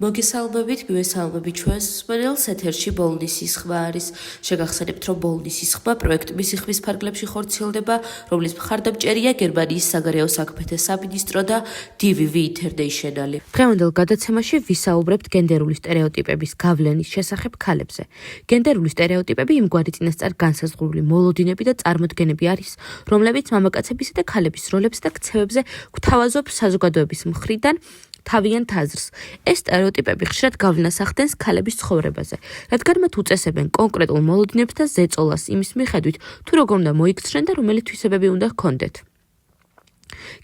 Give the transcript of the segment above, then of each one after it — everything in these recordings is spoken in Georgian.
მოგესალმებით, მივესალმებით ჩვენს მსმენელს, ეთერში ბოლნისის ხმა არის. შეგახსენებთ, რომ ბოლნისის ხმა პროექტების იხვის ფარგლებში ხორციელდება, რომლის მხარდამჭერია გერმანიის საგარეო საქმეთა სამინისტრო და DVV International. დღევანდელ გადაცემაში ვისაუბრებთ გენდერული სტერეოტიპების გავლენის შესახებ ქალებზე. გენდერული სტერეოტიპები იმგვარი წინასწარ განსაზღვრული მოლოდინები და წარმოდგენები არის, რომლებიც მამაკაცებისა და ქალების როლებს და ქცევებზე გვთავაზობ საზოგადოების მხრიდან თავიანთ აზრს. ეს სტერეოტიპები ხშირად გავლენას ახდენს ქალების ცხოვრებაზე, რადგან მათ უწესებენ კონკრეტულ მოლოდინებს და ზეწოლას იმის მიხედვით, თუ როგორ უნდა მოიქცნენ და რომელი თვისებები უნდა ჰქონდეთ.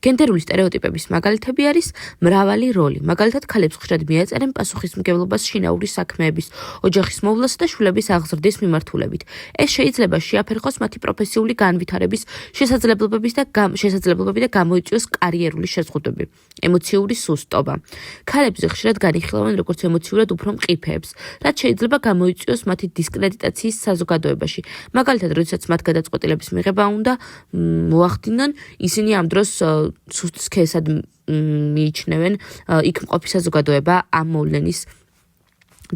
გენდერული სტერეოტიპების მაგალითები არის მრავალი როლი. მაგალითად, ქალებს ხშირად მიაწერენ პასუხისმგებლობას შინაური საქმეების, ოჯახის მოვლასა და შვილების აღზრდის მიმართულებით. ეს შეიძლება შეაფერხოს მათი პროფესიული განვითარების შესაძლებლობები და გამოიწვიოს კარიერული შეზღუდვები. ემოციური სუსტობა. ქალებზე ხშირად განიხილავენ როგორც ემოციურად უფრო მყიფეებს, რაც შეიძლება გამოიწვიოს მათი დისკრედიტაციის საზოგადოებაში. მაგალითად, როდესაც მათ გადაწყვეტილების მიღება უნდა მოახდინონ, ისინი ამ დროს სუსტ სქესად მიიჩნევენ იქ მყოფი საზოგადოება ამ მოვლენის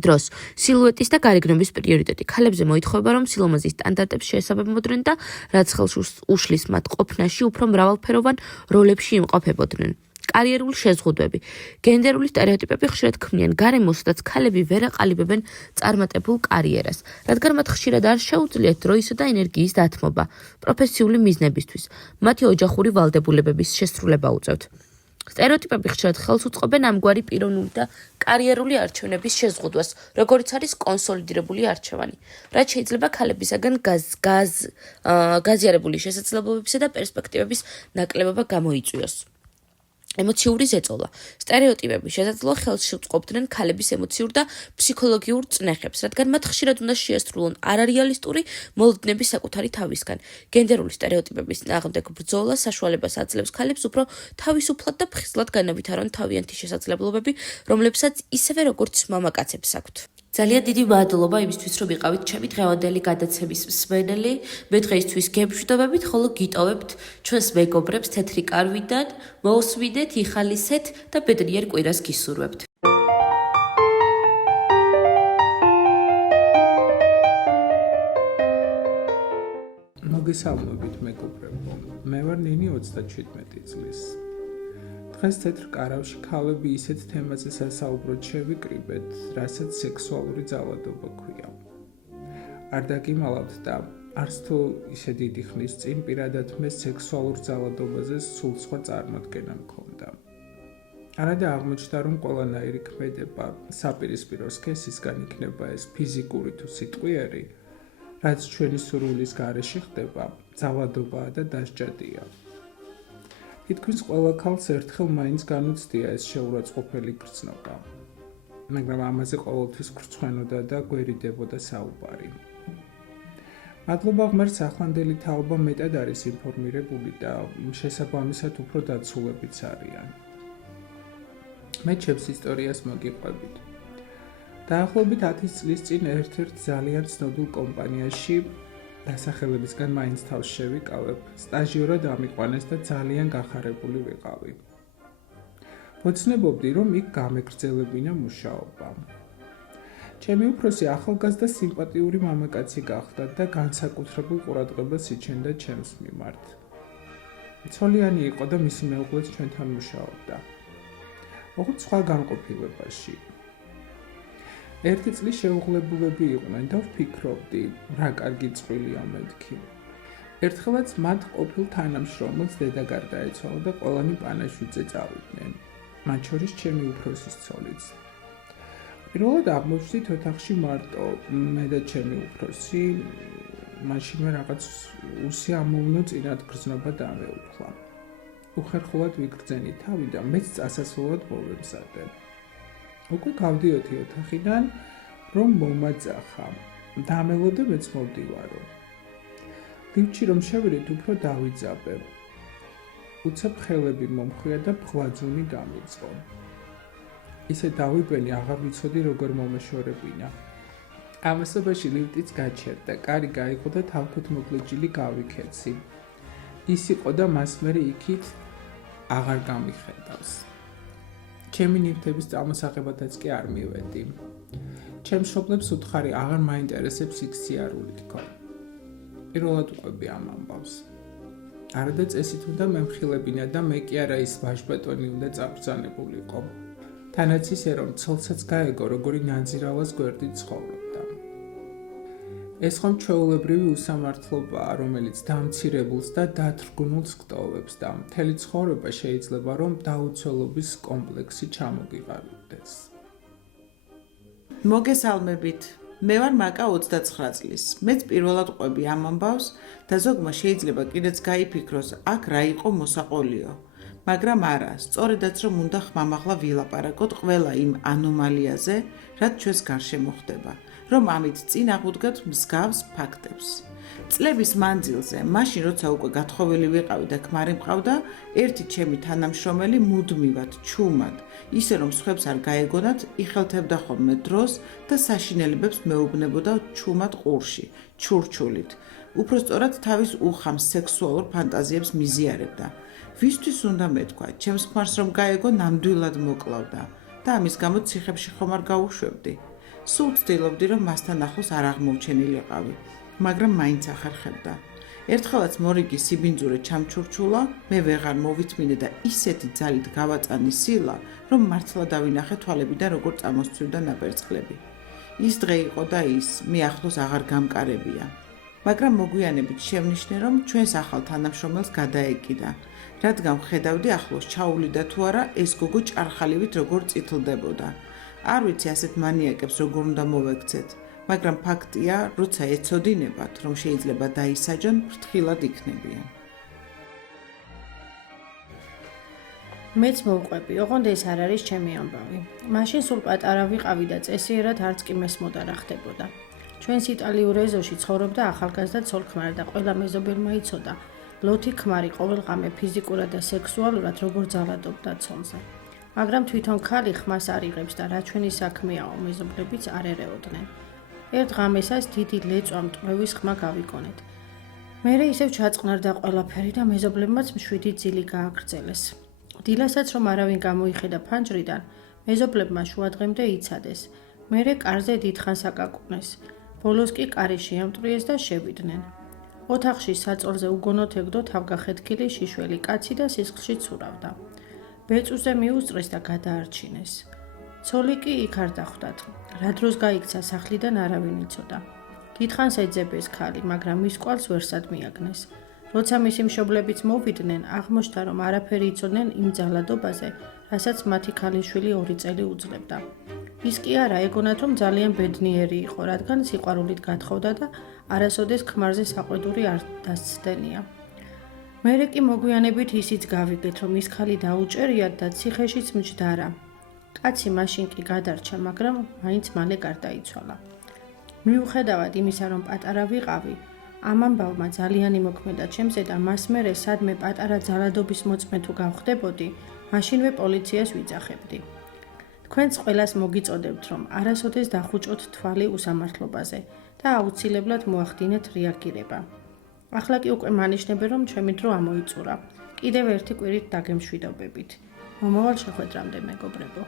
დროს. სილუეტის და გარეგნობის პრიორიტეტი. ქალებზე მოითხოვება, რომ სილამაზის სტანდარტებს შეესაბამებოდნენ და რაც ხელს უშლის მათ ყოფნაში უფრო მრავალფეროვან როლებში იმყოფებოდნენ. კარიერული შეზღუდვები. გენდერული სტერეოტიპები ხშირად ქმნიან გარემოს, სადაც ქალები ვერ აყალიბებენ წარმატებულ კარიერას, რადგან მათ ხშირად არ შეუძლიათ დროისა და ენერგიის დათმობა პროფესიული მიზნებისთვის. მათი ოჯახური ვალდებულებების შესრულება უწევთ. სტერეოტიპები ხშირად ხელს უწყობენ ამგვარი პიროვნული და კარიერული არჩევნების შეზღუდვას, როგორიც არის კონსოლიდირებული არჩევანი, რაც შეიძლება ქალებისაგან გაზიარებული შესაძლებლობებისა და პერსპექტივების ნაკლებობა გამოიწვიოს. ემოციური ზეწოლა. სტერეოტიპები შესაძლოა ხელს შეუწყობდნენ ქალების ემოციურ და ფსიქოლოგიურ წნეხებს, რადგან მათ ხშირად უნდა შეასრულონ არარეალისტური მოლოდინები საკუთარი თავისგან. გენდერული სტერეოტიპების წინააღმდეგ ბრძოლა საშუალებას აძლევს ქალებს უფრო თავისუფლად და ფხიზლად განავითარონ თავიანთი შესაძლებლობები, რომლებსაც ისევე როგორც მამაკაცებს აქვთ. ძალიან დიდი მადლობა იმისთვის, რომ იყავით ჩემი დღევანდელი გადაცემის მსმენელი. მე დღეისთვის გემშვიდობებით, ხოლო გიტოვებთ ჩვენს მეგობრებს თეთრი კარვიდან, მოусვიდეთ, იხალისეთ და ბედნიერ კვირას გისურვებთ. მოგესალმებით მეგობრებო. მე ვარ ნინი 37 წლის. დღეს თეთრ კარავში ქალები ისეთ თემაზე სასაუბროდ შევიკრიბეთ, რასაც სექსუალური ძალადობა ქვია. არ დაგიმალავთ და არც თუ ისე დიდი ხნის წინ პირადად მე სექსუალურ ძალადობაზე სულ სხვა წარმოდგენა მქონდა. არადა აღმოჩნდა, რომ ყველანაირი ქმედება საპირისპირო სქესისგან იქნება ეს ფიზიკური თუ სიტყვიერი, რაც ჩვენი სურვილის გარეშე ხდება, ძალადობაა და დასჯადია. თითქმის ყველა ქალს ერთხელ მაინც განუცდია ეს შეურაცხყოფელი გრძნობა, მაგრამ ამაზე ყოველთვის გრცხვენოდა და გვერიდებოდა საუბარი. მადლობა ღმერთს, ახლანდელი თაობა მეტად არის ინფორმირებული და შესაბამისად უფრო დაცულებიც არიან. მე ჩემს ისტორიას მოგიყვებით. დაახლოებით 10 წლის წინ ერთ-ერთ ძალიან ცნობილ კომპანიაში დასახელებისგან მაინც თავს შევიკავებ, სტაჟიორად ამიყვანეს და ძალიან გახარებული ვიყავი. ვოცნებობდი, რომ იქ გამეგრძელებინა მუშაობა. ჩემი უფროსი ახალგაზრდა სიმპათიური მამაკაცი გახდა და განსაკუთრებულ ყურადღებას იჩენდა ჩემს მიმართ. ცოლიანი იყო და მისი მეუღლეც ჩვენთან მუშაობდა. ოღონდ სხვა განყოფილებაში. ერთი წლის შეუღლებულები იყვნენ და ვფიქრობდი, რა კარგი წვრილია მეთქი. ერთხელაც მათ ყოფილ თანამშრომელს დედა გარდაეცვალა და ყველანი პანაშვიდზე წავიდნენ, მათ შორის ჩემი უფროსის ცოლიც. პირველად აღმოჩნდით ოთახში მარტო მე და ჩემი უფროსი, მაშინვე რაღაც უსიამოვნო წინათ გრძნობა დამეუფლა. უხერხულად ვიგრძენი თავი და მეც წასასვლელად მოვემზადე. უკვე გავდიოდი ოთახიდან, რომ მომაძახა. დამელოდა მეც მოვდივარო. ლიფტში რომ შევიდით, უფრო დავიძაბე. უცებ ხელები მომხვია და ფღვაძუნი გამიწყო. ისე დავიბენი, აღარ ვიცოდი როგორ მომეშორებინა. ამასობაში ლიფტიც გაჩერდა, კარი გაიღო და თავთვით მოგლეჯილი გავიქეცი. ის იყო და მას მერე იქით აღარ გამიხედავს. ჩემი ნივთების წარმოსაღებადაც კი არ მივედი. ჩემ მშობლებს უთხარი აღარ მაინტერესებს იქ სიარული თქო. პირველად ვყვები ამ ამბავს. არადა წესით უნდა მემხილებინა და მე კი არა ის ვაჟბატონი უნდა წაბრძანებულიყო. თანაც ისე რომ ცოლსაც გაეგო როგორი ნანძირავას გვერდით ცხოვრობდა. ეს ხომ ჩვეულებრივი უსამართლობაა, რომელიც დამცირებულს და დათრგუნულს გტოვებს და მთელი ცხოვრება შეიძლება რომ დაუცველობის კომპლექსი ჩამოგიყალიბდეს. მოგესალმებით. მე ვარ მაკა 29 წლის. მეც პირველად ყვები ამ ამბავს და ზოგმა შეიძლება კიდეც გაიფიქროს, აქ რა იყო მოსაყოლიო. მაგრამ არა, სწორედაც რომ უნდა ხმამაღლა ვილაპარაკოთ ყველა იმ ანომალიაზე, რაც ჩვენს გარშემო ხდება, რომ ამით წინ აღვდგათ მსგავს ფაქტებს. წლების მანძილზე, მაშინ როცა უკვე გათხოვილი ვიყავი და ქმარი მყავდა, ერთი ჩემი თანამშრომელი მუდმივად, ჩუმად, ისე რომ სხვებს არ გაეგონათ, იხელთებდა ხოლმე დროს და საშინელებებს მეუბნებოდა ჩუმად ყურში, ჩურჩულით. უფრო სწორად თავის უხამ სექსუალურ ფანტაზიებს მიზიარებდა. ვისთვის უნდა მეთქვა, ჩემს ქმარს რომ გაეგო ნამდვილად მოკლავდა და ამის გამო ციხებში ხომ არ გავუშვებდი. სულ ვცდილობდი რომ მასთან ახლოს არ აღმოვჩენილიყავი, მაგრამ მაინც ახერხებდა. ერთხელაც მორიგი სიბინძურე ჩამჩურჩულა, მე ვეღარ მოვითმინე და ისეთი ძალით გავაწანი სილა, რომ მართლა დავინახე თვალებიდან როგორ წამოსცვივდა ნაპერწკლები. ის დღე იყო და ის, მე ახლოს აღარ გამკარებია. მაგრამ მოგვიანებით შევნიშნე, რომ ჩვენს ახალ თანამშრომელს გადაეკიდა, რადგან ვხედავდი ახლოს ჩაუვლიდა თუ არა ეს გოგო ჭარხალივით როგორ წითლდებოდა. არ ვიცი ასეთ მანიაკებს როგორ უნდა მოვექცეთ, მაგრამ ფაქტია, როცა ეცოდინებათ, რომ შეიძლება დაისაჯონ, ფრთხილად იქნებიან. მეც მოვყვები, ოღონდ ეს არ არის ჩემი ამბავი. მაშინ სულ პატარა ვიყავი და წესიერად არც კი მესმოდა რა ხდებოდა. ჩვენს იტალიურ ეზოში ცხოვრობდა ახალგაზრდა ცოლ-ქმარი და ყველა მეზობელმა იცოდა, ლოთი ქმარი ყოველღამე ფიზიკურად და სექსუალურად როგორ ძალადობდა ცოლზე. მაგრამ თვითონ ქალი ხმას არ იღებს და რა ჩვენი საქმეაო, მეზობლებიც არ ერეოდნენ. ერთ ღამესას დიდი ლეწვა მტვევის ხმა გავიგონეთ. მერე ისევ ჩაწყნარდა ყველაფერი და მეზობლებმაც მშვიდი ძილი გააგრძელეს. დილასაც რომ არავინ გამოიხედა ფანჯრიდან, მეზობლებმა შუადღემდე იცადეს. მერე კარზე დიდხანს აკაკუნეს. ბოლოს კი კარი შეამტვრიეს და შევიდნენ. ოთახში საწოლზე უგონოდ ეგდო თავგახეთქილი შიშველი კაცი და სისხლში ცურავდა. ბეწვზე მიუსწრეს და გადაარჩინეს. ცოლი კი იქ არ დახვდათ. რა დროს გაიქცა სახლიდან არავინ იცოდა. დიდხანს ეძებეს ქალი, მაგრამ მის კვალს ვერსად მიაგნეს. როცა მისი მშობლებიც მოვიდნენ, აღმოჩნდა რომ არაფერი იცოდნენ იმ ძალადობაზე, რასაც მათი ქალიშვილი 2 წელი უძლებდა. ის კი არა ეგონათ რომ ძალიან ბედნიერი იყო, რადგან სიყვარულით გათხოვდა და არასოდეს ქმარზე საყვედური არ დასცდენია. მერე კი მოგვიანებით ისიც გავიგეთ, რომ ის ქალი დაუჭერიათ და ციხეშიც მჯდარა. კაცი მაშინ კი გადარჩა, მაგრამ მაინც მალე გარდაიცვალა. მიუხედავად იმისა, რომ პატარა ვიყავი, ამ ამბავმა ძალიან იმოქმედა ჩემზე და მას მერე სადმე პატარა ძალადობის მოწმე თუ გავხდებოდი, მაშინვე პოლიციას ვიძახებდი. თქვენს ყველას მოგიწოდებთ, რომ არასოდეს დახუჭოთ თვალი უსამართლობაზე და აუცილებლად მოახდინეთ რეაგირება. ახლა კი უკვე მანიშნები, რომ ჩემი დრო ამოიწურა. კიდევ ერთი კვირით დაგემშვიდობებით. მომავალ შეხვედრამდე, მეგობრებო.